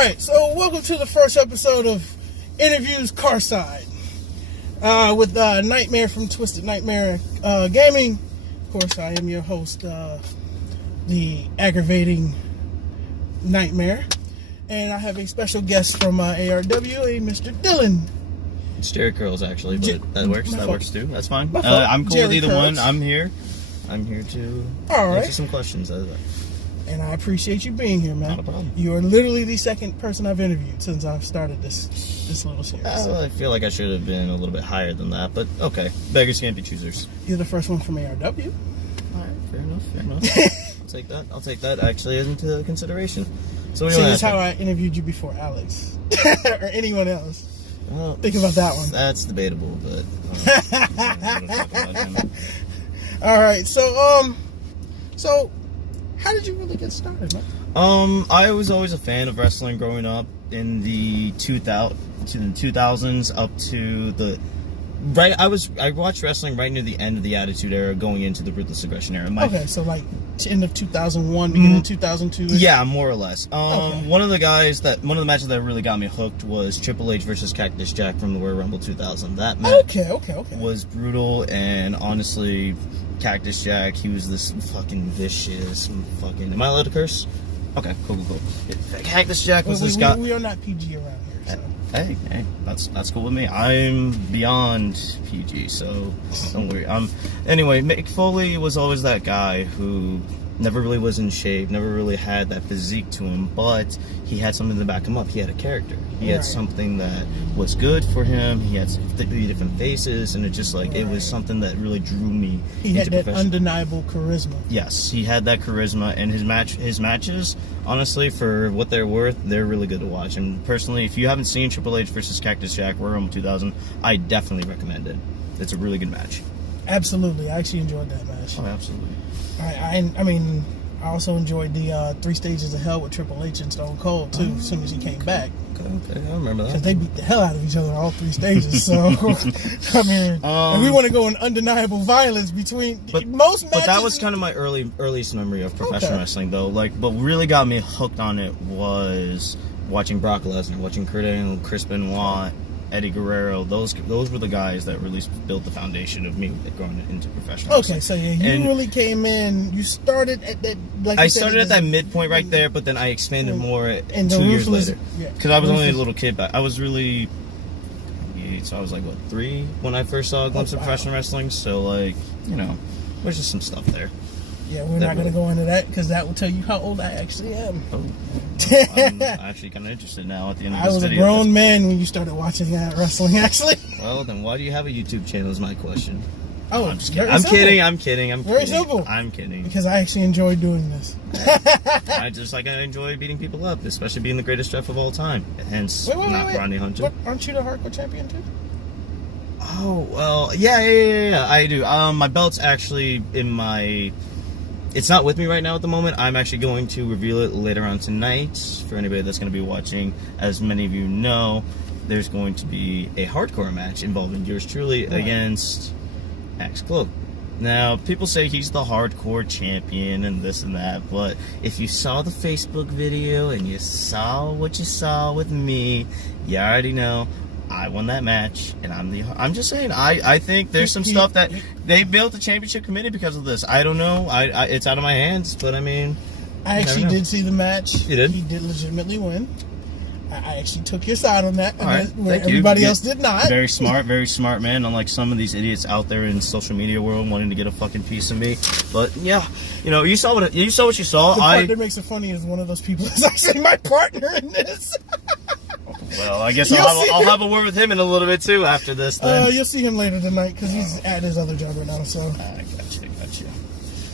Alright, so welcome to the first episode of Interviews Carside with Nightmare from Twisted Nightmare Gaming. Of course, I am your host, the aggravating Nightmare. And I have a special guest from ARW, a Mr. Dylan. It's Jerry Curls, actually, but that works. That works too. That's fine. My fault. I'm cool Jerry with either Curls. one. I'm here to Alright. answer some questions. And I appreciate you being here, man. Not a problem. You are literally the second person I've interviewed since I've started this little series. I feel like I should have been a little bit higher than that, but okay. Beggars can't be choosers. You're the first one from ARW. All right, fair enough. I'll take that actually into consideration. So what do See, you this is want how to I interviewed you before, Alex. Or anyone else. Well, Think about that one. That's debatable, but Alright, so how did you really get started, man? I was always a fan of wrestling growing up in the 2000s up to the I watched wrestling right near the end of the Attitude Era, going into the Ruthless Aggression Era. Okay, so like end of 2001, beginning of 2002. Yeah, more or less. Okay. One of the matches that really got me hooked was Triple H versus Cactus Jack from the Royal Rumble 2000. That match Okay. was brutal, and honestly, Cactus Jack, he was this fucking vicious fucking. Am I allowed to curse? Okay, cool. Cactus Jack was this guy. We are not PG around here. So. Hey, that's cool with me. I'm beyond PG, so don't worry. Anyway, Mick Foley was always that guy who never really was in shape, never really had that physique to him, but he had something to back him up. He had a character. He had something that was good for him. He had 3 different faces, and it just it was something that really drew me. He had that undeniable charisma. Yes, he had that charisma, and his matches, honestly, for what they're worth, they're really good to watch. And personally, if you haven't seen Triple H versus Cactus Jack Royal Rumble 2000, I definitely recommend it. It's a really good match. Absolutely, I actually enjoyed that match. Oh, absolutely. I mean, I also enjoyed the 3 Stages of Hell with Triple H and Stone Cold too. As soon as he came back, Okay, I remember that. because they beat the hell out of each other all 3 stages. So I mean, and we want to go in undeniable violence between most matches. But that was kind of my earliest memory of professional wrestling, though. What really got me hooked on it was watching Brock Lesnar, watching Kurt Angle, Chris Benoit, Eddie Guerrero. Those were the guys that really built the foundation of me going into professional wrestling. Okay, so you really came in. You started at that. I started at that midpoint right there, but then I expanded more 2 and the years Ruthless- later. yeah. Because I was only a little kid, but I was really. So I was 3 when I first saw a glimpse of professional wrestling. So there's just some stuff there. Yeah, we're not going to go into that because that will tell you how old I actually am. Oh, I'm actually kind of interested now at the end of I this was video. a grown man when you started watching wrestling, actually. Well, then why do you have a YouTube channel is my question. Oh, I'm just very kidding. I'm simple. kidding. Very simple. I'm kidding. Because I actually enjoy doing this. I enjoy beating people up, especially being the greatest ref of all time. Hence, not Rodney Hunter. What, aren't you the hardcore champion too? Oh, well, yeah, I do. My belt's actually in my... It's not with me right now at the moment. I'm actually going to reveal it later on tonight. For anybody that's going to be watching, as many of you know, there's going to be a hardcore match involving yours truly against Max Cloak. Now, people say he's the hardcore champion and this and that, but if you saw the Facebook video and you saw what you saw with me, you already know I won that match, and I'm just saying, I think there's some stuff that they built the championship committee because of this. I don't know. It's out of my hands, but I mean, I actually did see the match. You did? He did legitimately win. I actually took your side on that. All right, where thank you. Everybody else did not. Very smart man. Unlike some of these idiots out there in social media world wanting to get a fucking piece of me. But yeah, you saw what you saw. The part that makes it funny is one of those people is actually my partner in this. Well, I guess I'll have a word with him in a little bit too after this. Then You'll see him later tonight because he's at his other job right now. So. I got you.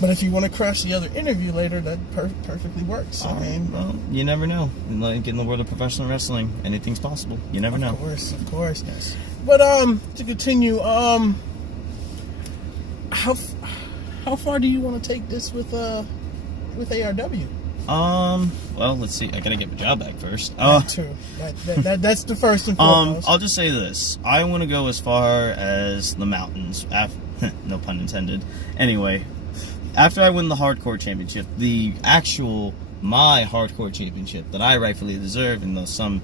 But if you want to crush the other interview later, that perfectly works. I mean, well, you never know. In the world of professional wrestling, anything's possible. You never know. Of course. Yes. But to continue, how far do you want to take this with ARW? Well, let's see. I gotta get my job back first. True. That's the first and foremost. I'll just say this. I want to go as far as the mountains. No pun intended. Anyway, after I win the hardcore championship, the actual my hardcore championship that I rightfully deserve, and though some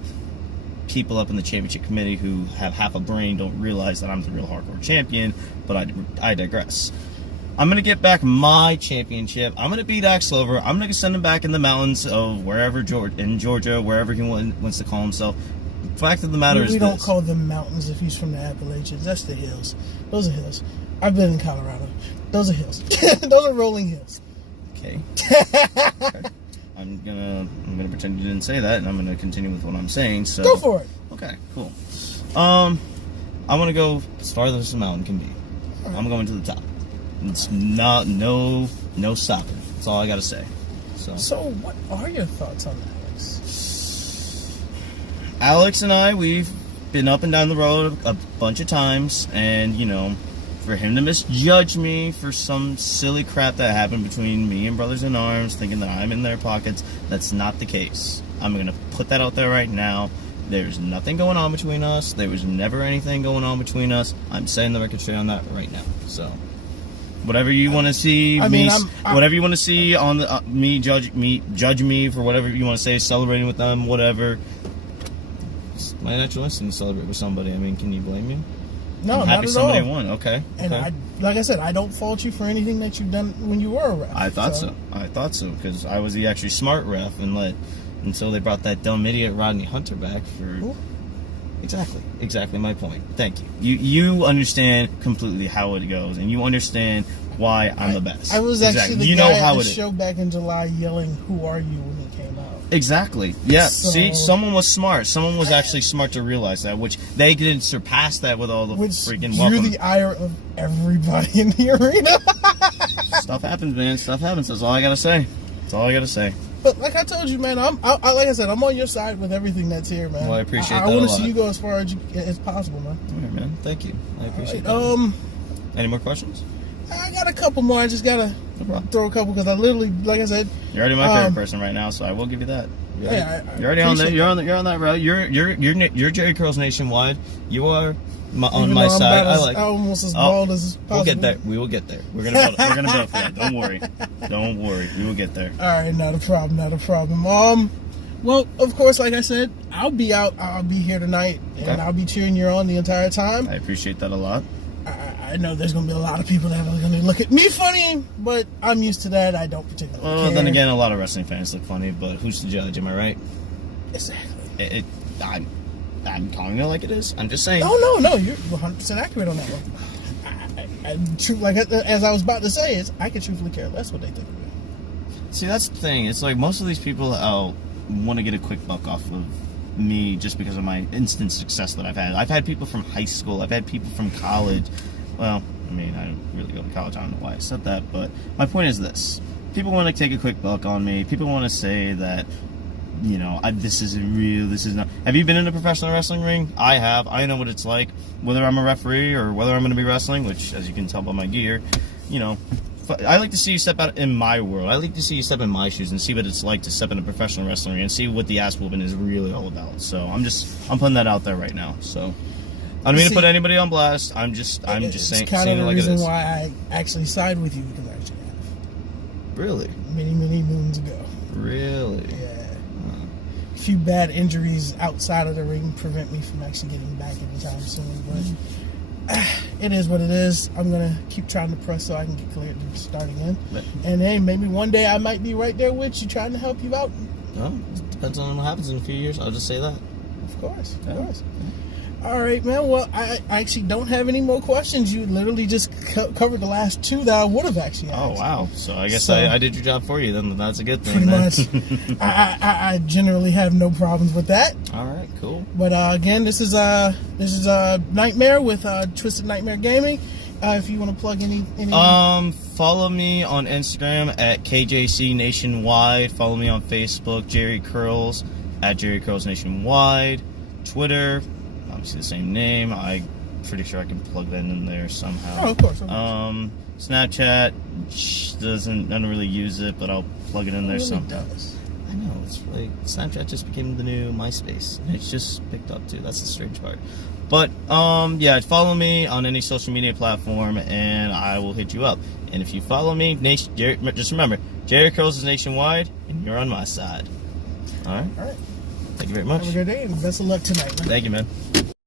people up in the championship committee who have half a brain don't realize that I'm the real hardcore champion, but I digress. I'm going to get back my championship. I'm going to beat Axlover. I'm going to send him back in the mountains of wherever, in Georgia, wherever he wants to call himself. The fact of the matter is we don't call them mountains if he's from the Appalachians. That's the hills. Those are hills. I've been in Colorado. Those are hills. Those are rolling hills. Okay. I'm gonna pretend you didn't say that, and I'm gonna continue with what I'm saying. So go for it. Okay, cool. I want to go as far as the mountain can be. Right. I'm going to the top. It's not no stopping. That's all I gotta say. So what are your thoughts on Alex? Alex and I, we've been up and down the road a bunch of times, and for him to misjudge me for some silly crap that happened between me and Brothers in Arms, thinking that I'm in their pockets, that's not the case. I'm gonna put that out there right now. There's nothing going on between us. There was never anything going on between us. I'm setting the record straight on that right now. So, whatever you want to see, whatever you want to see on the judge me for whatever you want to say, celebrating with them, whatever. It's my natural instinct to celebrate with somebody. I mean, can you blame me? No, I'm happy not at somebody all. won. Okay. And like I said, I don't fault you for anything that you've done when you were a ref. I thought so. Because I was the actually smart ref, and until they brought that dumb idiot Rodney Hunter back for. Ooh. Exactly my point. Thank you. You understand completely how it goes, and you understand why I'm the best. I was actually the you guy know how at the it is. show back in July yelling, "Who are you?" when it came out. Exactly. Yeah. So- See, someone was smart. Someone was actually smart to realize that, which they didn't surpass that with all the freaking drew welcome. the ire of everybody in the arena. Stuff happens, man. Stuff happens. That's all I gotta say. But like I told you, man, like I said, I'm on your side with everything that's here, man. Well, I appreciate I that a want to lot. see you go as far as possible, man. All right, man. Thank you. I appreciate All that. right, Any more questions? I got a couple more. I just gotta No problem. throw a couple because I literally, like I said, You're already my favorite person right now, so I will give you that. You're I already on that. appreciate You're on that route. You're Jerry Curls nationwide. You are on even my though I'm side. about almost as bald as possible. We'll get there. We will get there. We're gonna build for that. Don't worry. We will get there. All right, not a problem. Well, of course, like I said, I'll be out. I'll be here tonight, and Okay. I'll be cheering you on the entire time. I appreciate that a lot. I know there's going to be a lot of people that are going to look at me funny, but I'm used to that. I don't particularly Well, care. then again, a lot of wrestling fans look funny, but who's the judge? Am I right? Exactly. I'm calling it like it is. I'm just saying. No, you're 100% accurate on that one. As I was about to say, I could truthfully care less what they think of me. See, that's the thing. It's like most of these people want to get a quick buck off of me just because of my instant success that I've had. I've had people from high school. I've had people from college. Well, I mean, I didn't really go to college. I don't know why I said that, but my point is this. People want to take a quick buck on me. People want to say that, this isn't real, this is not. Have you been in a professional wrestling ring? I have. I know what it's like, whether I'm a referee or whether I'm going to be wrestling, which, as you can tell by my gear, I like to see you step out in my world. I like to see you step in my shoes and see what it's like to step in a professional wrestling ring and see what the ass whooping is really all about. So I'm putting that out there right now. So I don't mean to put anybody on blast. I'm just saying It's kind saying of it the like it reason is. why I actually side with you, because I actually have. Really? Many moons ago. Really? Yeah. A few bad injuries outside of the ring prevent me from actually getting back anytime soon, but it is what it is. I'm going to keep trying to press so I can get cleared to start again. And hey, maybe one day I might be right there with you trying to help you out. Well, it depends on what happens in a few years. I'll just say that. Of course. All right, man. Well, I actually don't have any more questions. You literally just covered the last two that I would have actually asked. Oh, wow. So I guess So- I did your job for you, then. That's a good thing. Pretty then. much. I generally have no problems with that. All right, cool. But again, this is Nightmare with Twisted Nightmare Gaming. If you want to plug any Follow me on Instagram at KJC Nationwide. Follow me on Facebook, Jerry Curls, at Jerry Curls Nationwide. Twitter, obviously the same name. I'm pretty sure I can plug that in there somehow. Oh, of course. Snapchat, I don't really use it, but I'll plug it in there It really somehow. does. I know, it's like Snapchat just became the new MySpace, and it's just picked up too. That's the strange part. But yeah, follow me on any social media platform, and I will hit you up. And if you follow me, just remember, Jerry Curls is nationwide, and you're on my side. All right. All right. Thank you very much. Have a good day and best of luck tonight, man. Thank you, man.